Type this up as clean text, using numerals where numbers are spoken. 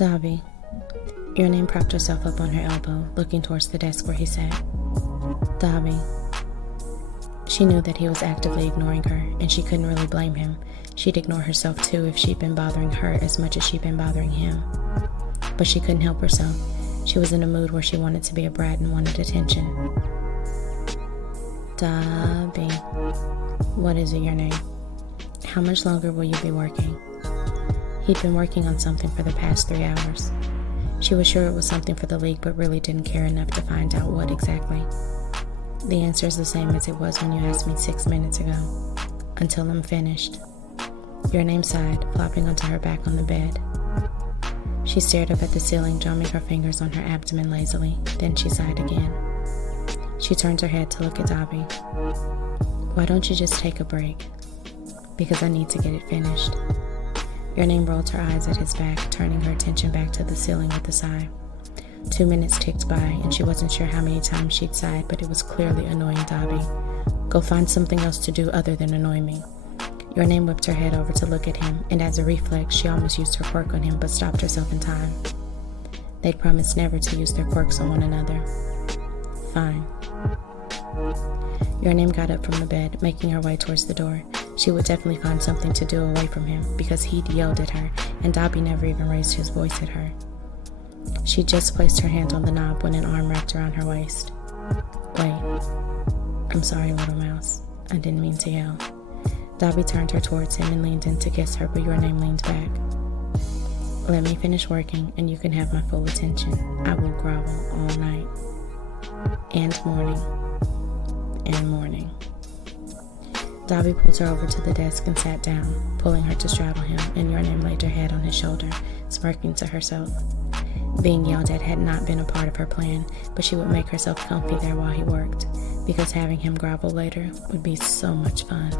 Dobby. Your name propped herself up on her elbow, looking towards the desk where he sat. Dobby. She knew that he was actively ignoring her, and she couldn't really blame him. She'd ignore herself too if she'd been bothering her as much as she'd been bothering him. But she couldn't help herself. She was in a mood where she wanted to be a brat and wanted attention. Dobby. What is it, your name? How much longer will you be working? He'd been working on something for the past 3 hours. She was sure it was something for the league, but really didn't care enough to find out what exactly. The answer is the same as it was when you asked me 6 minutes ago. Until I'm finished. Your name sighed, flopping onto her back on the bed. She stared up at the ceiling, drumming her fingers on her abdomen lazily. Then she sighed again. She turned her head to look at Dobby. Why don't you just take a break? Because I need to get it finished. Your name rolled her eyes at his back, turning her attention back to the ceiling with a sigh. 2 minutes ticked by, and she wasn't sure how many times she'd sighed, but it was clearly annoying Dobby. Go find something else to do other than annoy me. Your name whipped her head over to look at him, and as a reflex, she almost used her quirk on him, but stopped herself in time. They'd promised never to use their quirks on one another. Fine. Your name got up from the bed, making her way towards the door. She would definitely find something to do away from him, because he'd yelled at her, and Dobby never even raised his voice at her. She just placed her hand on the knob when an arm wrapped around her waist. Wait. I'm sorry, little mouse. I didn't mean to yell. Dobby turned her towards him and leaned in to kiss her, but your name leaned back. Let me finish working, and you can have my full attention. I will grovel all night. And morning. And morning. Dobby pulled her over to the desk and sat down, pulling her to straddle him, and your name laid her head on his shoulder, smirking to herself. Being yelled at had not been a part of her plan, but she would make herself comfy there while he worked, because having him grovel later would be so much fun.